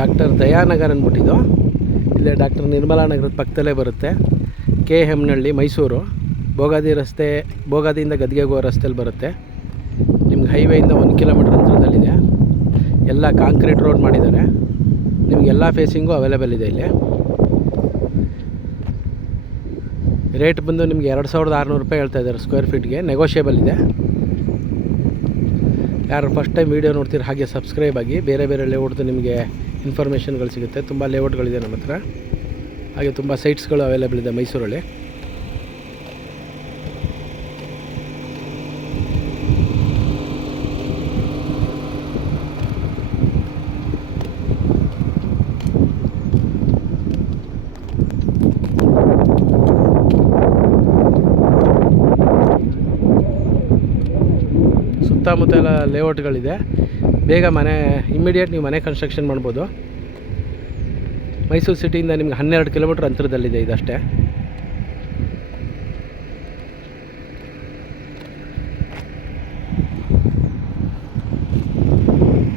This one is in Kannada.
ಡಾಕ್ಟರ್ ದಯಾನಗರ್ ಅಂದ್ಬಿಟ್ಟಿದ್ದು. ಇಲ್ಲೇ ಡಾಕ್ಟರ್ ನಿರ್ಮಲಾ ನಗರದ ಪಕ್ಕದಲ್ಲೇ ಬರುತ್ತೆ. ಕೆ ಹೆಮ್ನಹಳ್ಳಿ, ಮೈಸೂರು. ಬೋಗಾದಿಯಿಂದ ಗದ್ಗೆಗೆ ಹೋಗೋ ರಸ್ತೆಯಲ್ಲಿ ಬರುತ್ತೆ. ನಿಮ್ಗೆ ಹೈವೇಯಿಂದ 1 ಕಿಲೋಮೀಟ್ರ್ ಅಂತರದಲ್ಲಿದೆ. ಎಲ್ಲ ಕಾಂಕ್ರೀಟ್ ರೋಡ್ ಮಾಡಿದ್ದಾರೆ. ನಿಮಗೆಲ್ಲ ಫೇಸಿಂಗು ಅವೈಲೇಬಲ್ ಇದೆ ಇಲ್ಲಿ. ರೇಟ್ ಬಂದು ನಿಮಗೆ 2600 ರೂಪಾಯಿ ಹೇಳ್ತಾ ಇದ್ದಾರೆ ಸ್ಕ್ವೇರ್ ಫೀಟ್ಗೆ. ನೆಗೋಷಿಯೇಬಲ್ ಇದೆ. ಯಾರು ಫಸ್ಟ್ ಟೈಮ್ ವೀಡಿಯೋ ನೋಡ್ತೀರ ಹಾಗೆ ಸಬ್ಸ್ಕ್ರೈಬ್ ಆಗಿ. ಬೇರೆ ಬೇರೆ ಲೇಔಟ್ದು ನಿಮಗೆ ಇನ್ಫಾರ್ಮೇಷನ್ಗಳು ಸಿಗುತ್ತೆ. ತುಂಬ ಲೇಔಟ್ಗಳಿದೆ ನಮ್ಮ ಹತ್ರ. ಹಾಗೆ ತುಂಬ ಸೈಟ್ಸ್ಗಳು ಅವೈಲೇಬಲ್ ಇದೆ ಮೈಸೂರಲ್ಲಿ. ಸುತ್ತಮುತ್ತ ಎಲ್ಲ ಲೇಔಟ್ಗಳಿದೆ. ಬೇಗ ಇಮ್ಮಿಡಿಯೇಟ್ ನೀವು ಮನೆ ಕನ್ಸ್ಟ್ರಕ್ಷನ್ ಮಾಡ್ಬೋದು. ಮೈಸೂರು ಸಿಟಿಯಿಂದ ನಿಮ್ಗೆ 12 ಕಿಲೋಮೀಟ್ರ್ ಅಂತರದಲ್ಲಿದೆ ಇದಷ್ಟೇ.